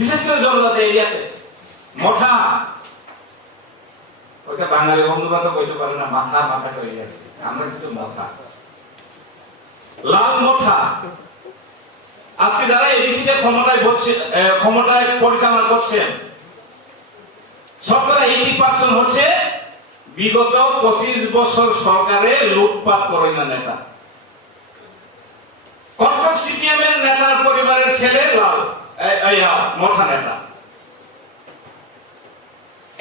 বিশেষ করে জনজাতি এরিয়াতে মঠা, ওইটা বাঙালি বন্ধু বান্ধব কইতে পারে না, মাথা মাথা করে গেছে, আমরা কিন্তু মঠা, লাল মঠা। আজকে যারা এডিসিতে ক্ষমতায় পরিচালনা করছেন, শতকরা 80% হচ্ছে বিগত 25 বছর সরকারে লুটপাট করে না নেতা। কটক সিপিএম এর নেতার পরিবারের ছেলে লাল মঠা নেতা।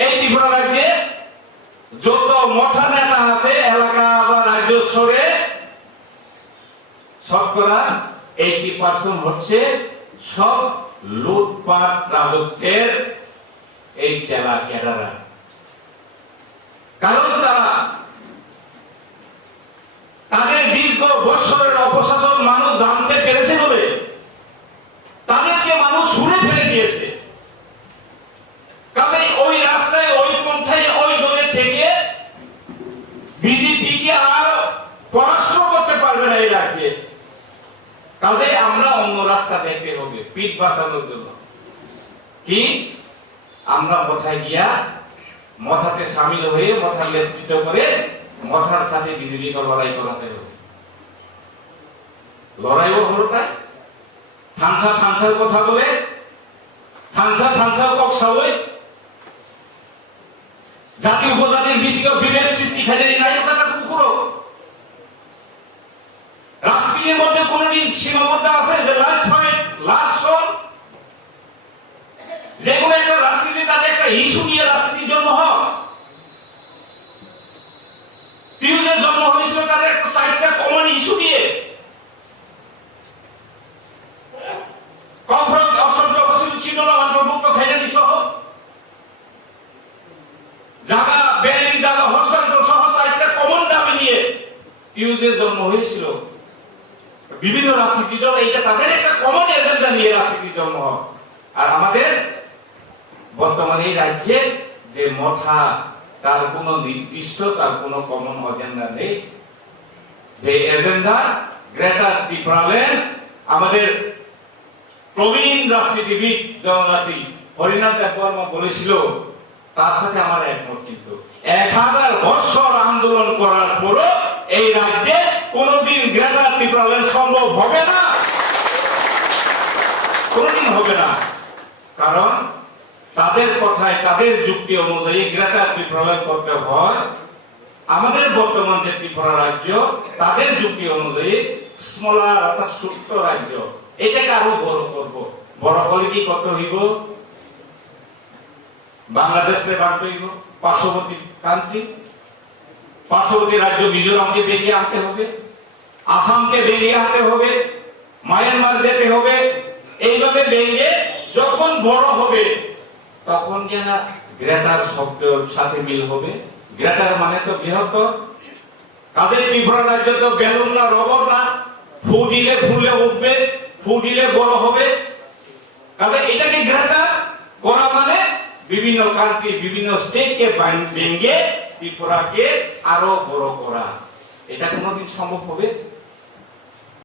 এই ত্রিপুরা রাজ্যে যত মঠা নেতা আছে এলাকা বা রাজ্য স্তরে শতকরা 80% হচ্ছে সব লুটপাট রাজত্বের এই চেলা ক্যাডাররা। কারণ তাদের দীর্ঘ বৎসরের অপশাসন মানুষ জানতে পেরেছে বলে তাদেরকে মানুষ ছুড়ে ফেলে দিয়েছে। কাজে ওই রাস্তায়, ওই পন্থায়, ওই দলের থেকে বিজেপিকে আর পরাস্ত করতে পারবে না এই রাজ্যে। কাজে আমরা অন্য রাস্তা দেখতে হবে পিঠ বাঁচানোর জন্য। কি আমরা মঠায় গিয়া মঠাতে সামিল হয়ে মঠার নেতৃত্ব করে মঠার সাথে বিজেপিকে লড়াই করাতে হবে। লড়াইও হলো তাই থানসার কথা বলে থানসার কক্সা হয়ে জাতি উপজাতির বিশিষ্ট বিভেদ সৃষ্টি খেলে নাই কথা পুরো রাজনীতির মধ্যে কোনদিন সীমাবদ্ধ আছে যে লাস্ট পয়েন্ট লাস্ট শট, যেগুলো একটা রাজনীতি তাদের একটা ইস্যু নিয়ে রাজনীতির জন্য হয়। ফিউজের জন্ম হয়েছিল তাদের একটা সাইডটা কমন ইস্যু দিয়ে। ছিল না অন্তর্ভুক্ত খেলানি সহ জায়গা বেআইনি জায়গা হস্তান্তর সহ সাইডটা কমন দাবি নিয়ে ফিউজের জন্ম হয়েছিল। বিভিন্ন রাজনীতির জন্য এটা তাদের একটা কমন এজেন্ডা নিয়ে রাজনীতির জন্ম হয়। আর আমাদের বর্তমানে এই রাজ্যে যে মঠা, তার কোন নির্দিষ্ট তার কোন কমন এজেন্ডা নেই। যে এজেন্ডা গ্রেটার ত্রিপুরাল্যান্ড আমাদের প্রবীণ রাজনীতিবিদ জনজাতি হরিনাথ দেববর্মা বলেছিল, তার সাথে আমার একমত। কিন্তু 1000 বছর আন্দোলন করার পরও এই রাজ্যে কোনদিন গ্রেটার ত্রিপুরাল্যান্ড সম্ভব হবে না, কোনদিন হবে না। কারণ তাদের কথায়, তাদের যুক্তি অনুযায়ী গ্রেটার ত্রিপুরাল্যান্ড করতে হয়। আমাদের বর্তমান যে ত্রিপুরা রাজ্য, তাদের যুক্তি অনুযায়ী স্মলার অর্থাৎ ছোট্ট রাজ্য, এটাকে আরো বড় করব। বড় হলে কি করতে হইব? বাংলাদেশে বাড়তে হইব, পার্শ্ববর্তী কান্ট্রি, পার্শ্ববর্তী রাজ্য মিজোরামকে বেরিয়ে আনতে হবে, আসামকে বেরিয়ে আনতে হবে, মায়ানমার যেতে হবে। এইভাবে বেরিয়ে যখন বড় হবে তখন যেন গ্রেটার শব্দের সাথে মিল হবে। গ্রেটার মানে তো বৃহত্তর। কাজে ত্রিপুরা রাজ্য তো বেলুন না, রবর না, ফু দিলে ফুলে উঠবে, ফু দিলে বড় হবে। কাজে এটাকে গ্রেটার করা মানে বিভিন্ন কান্ট্রি, বিভিন্ন স্টেটকে ভেঙে ত্রিপুরাকে আরো বড় করা। এটা কোনদিন সম্ভব হবে?